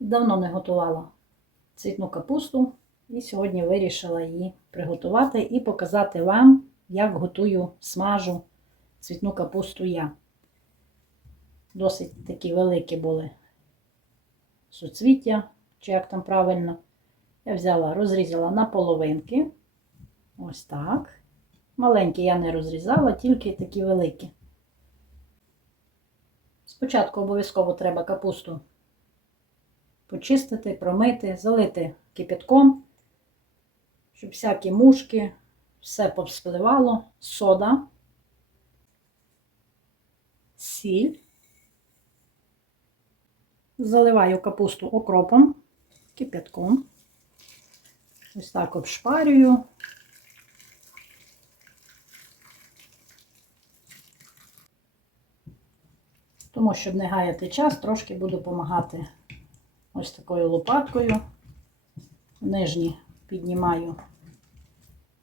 Давно не готувала цвітну капусту і сьогодні вирішила її приготувати і показати вам, як готую смажу цвітну капусту я. Досить такі великі були суцвіття, чи як там правильно. Я взяла, розрізала на половинки. Ось так. Маленькі я не розрізала, тільки такі великі. Спочатку обов'язково треба капусту почистити, промити, залити кипятком, щоб всякі мушки, все повспливало, сода, сіль. Заливаю капусту окропом, кипятком. Ось так обшпарюю. Тому, щоб не гаяти час, трошки буду допомагати ось такою лопаткою. Нижні піднімаю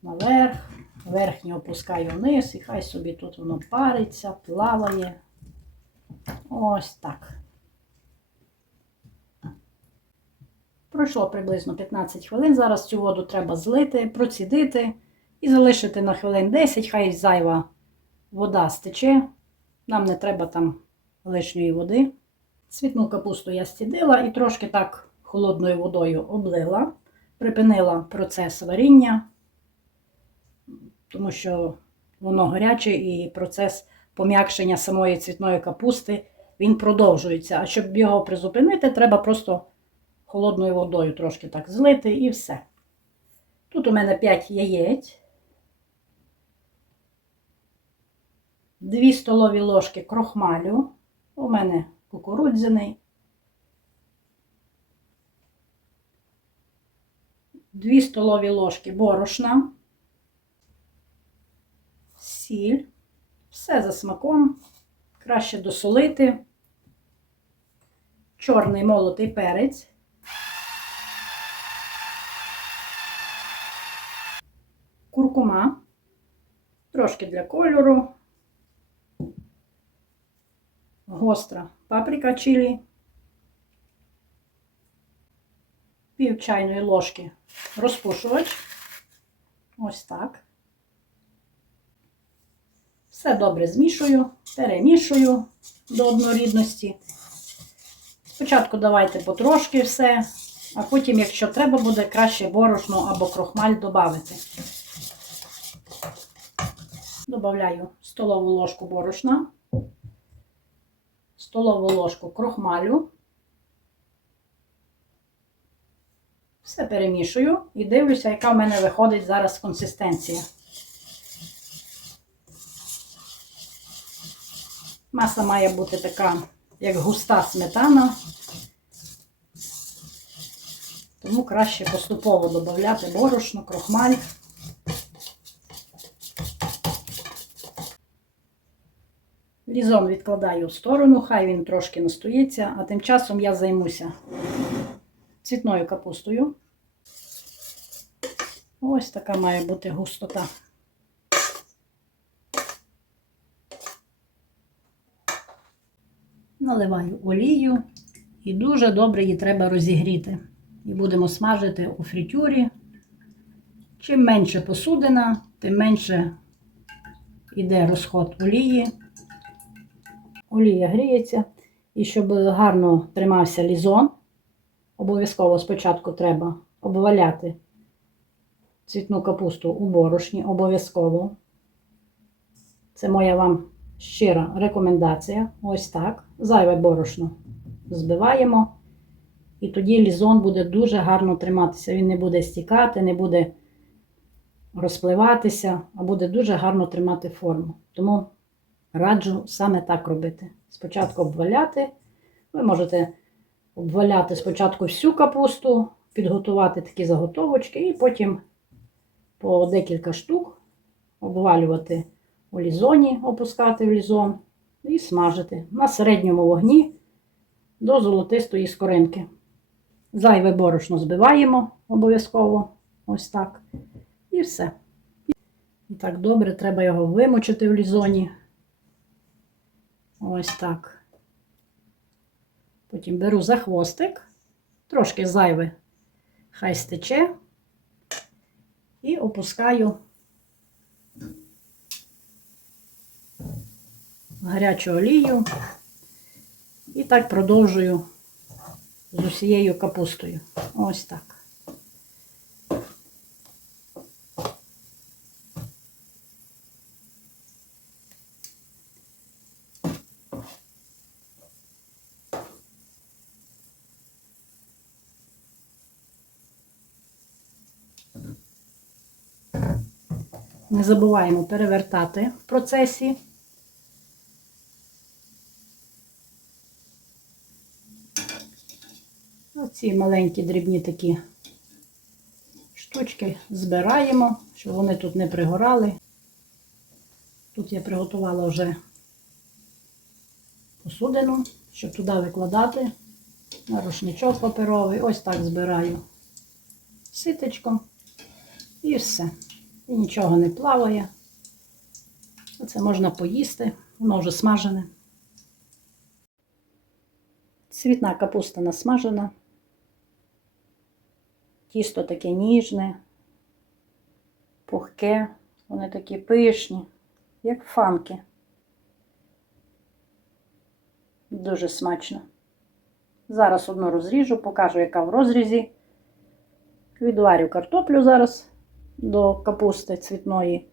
наверх, верхню опускаю вниз, і хай собі тут воно париться, плаває. Ось так. Пройшло приблизно 15 хвилин. Зараз цю воду треба злити, процідити і залишити на хвилин 10, хай зайва вода стече. Нам не треба там лишньої води. Цвітну капусту я стідила і трошки так холодною водою облила, припинила процес варіння, тому що воно гаряче і процес пом'якшення самої цвітної капусти він продовжується. А щоб його призупинити, треба просто холодною водою трошки так злити і все. Тут у мене 5 яєць, 2 столові ложки крохмалю. У мене кукурудзяний, 2 столові ложки борошна, сіль, все за смаком, краще досолити, чорний молотий перець, куркума, трошки для кольору. Гостра паприка чилі, пів чайної ложки розпушувач. Ось так. Все добре змішую, перемішую до однорідності. Спочатку давайте потрошки все, а потім, якщо треба буде, краще борошно або крохмаль додати. Добавляю столову ложку борошна столову ложку крохмалю. Все перемішую і дивлюся, яка в мене виходить зараз консистенція. Маса має бути така, як густа сметана, тому краще поступово додати борошно, крохмаль. Лізон відкладаю в сторону, хай він трошки настоїться, а тим часом я займуся цвітною капустою. Ось така має бути густота. Наливаю олію і дуже добре її треба розігріти. І будемо смажити у фритюрі. Чим менше посудина, тим менше йде розход олії олія гріється. І щоб гарно тримався лізон, обов'язково спочатку треба обваляти цвітну капусту у борошні, обов'язково. Це моя вам щира рекомендація. Ось так. Зайве борошно збиваємо. І тоді лізон буде дуже гарно триматися. Він не буде стікати, не буде розпливатися, а буде дуже гарно тримати форму. Тому раджу саме так робити. Спочатку обваляти. Ви можете обваляти спочатку всю капусту, підготувати такі заготовочки, і потім по декілька штук обвалювати у лізоні, опускати в лізон і смажити на середньому вогні до золотистої скоринки. Зайве борошно збиваємо обов'язково ось так. І все. І так добре, треба його вимочити в лізоні. Ось так. Потім беру за хвостик Трошки зайве хай стече. І опускаю гарячу олію. І так продовжую з усією капустою. Ось так. Не забуваємо перевертати в процесі. Оці маленькі дрібні такі штучки збираємо, щоб вони тут не пригорали. Тут я приготувала вже посудину, щоб туди викладати на рушничок паперовий. Ось так збираю ситечком і все. І нічого не плаває. Оце можна поїсти, воно вже смажене. Цвітна капуста насмажена. Тісто таке ніжне, пухке, вони такі пишні, як фанки. Дуже смачно. Зараз одну розріжу, покажу, яка в розрізі. Відварю картоплю зараз до капусти цвітної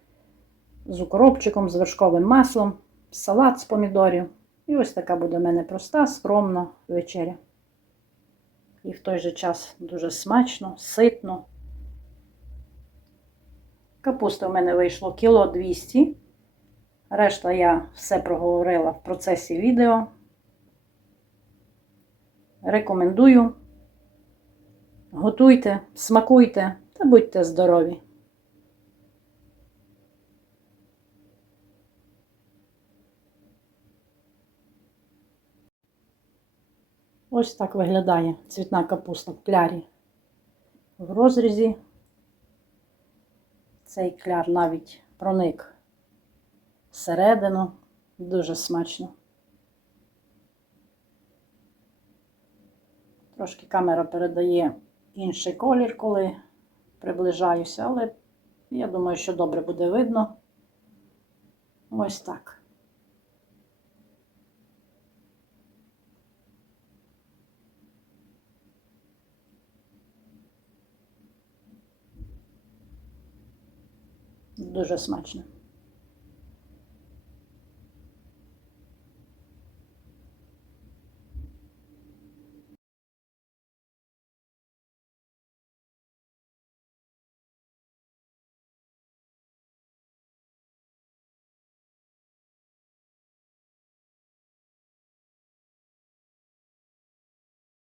з укропчиком, з вершковим маслом, салат з помідорів. І ось така буде в мене проста, скромна вечеря. І в той же час дуже смачно, ситно. Капуста в мене вийшло кіло 200. Решта я все проговорила в процесі відео. Рекомендую. Готуйте, смакуйте та будьте здорові! Ось так виглядає цвітна капуста в клярі. В розрізі цей кляр навіть проник всередину. Дуже смачно. Трошки камера передає інший колір, коли приближаюся, але я думаю, що добре буде видно. Ось так. Дуже смачно.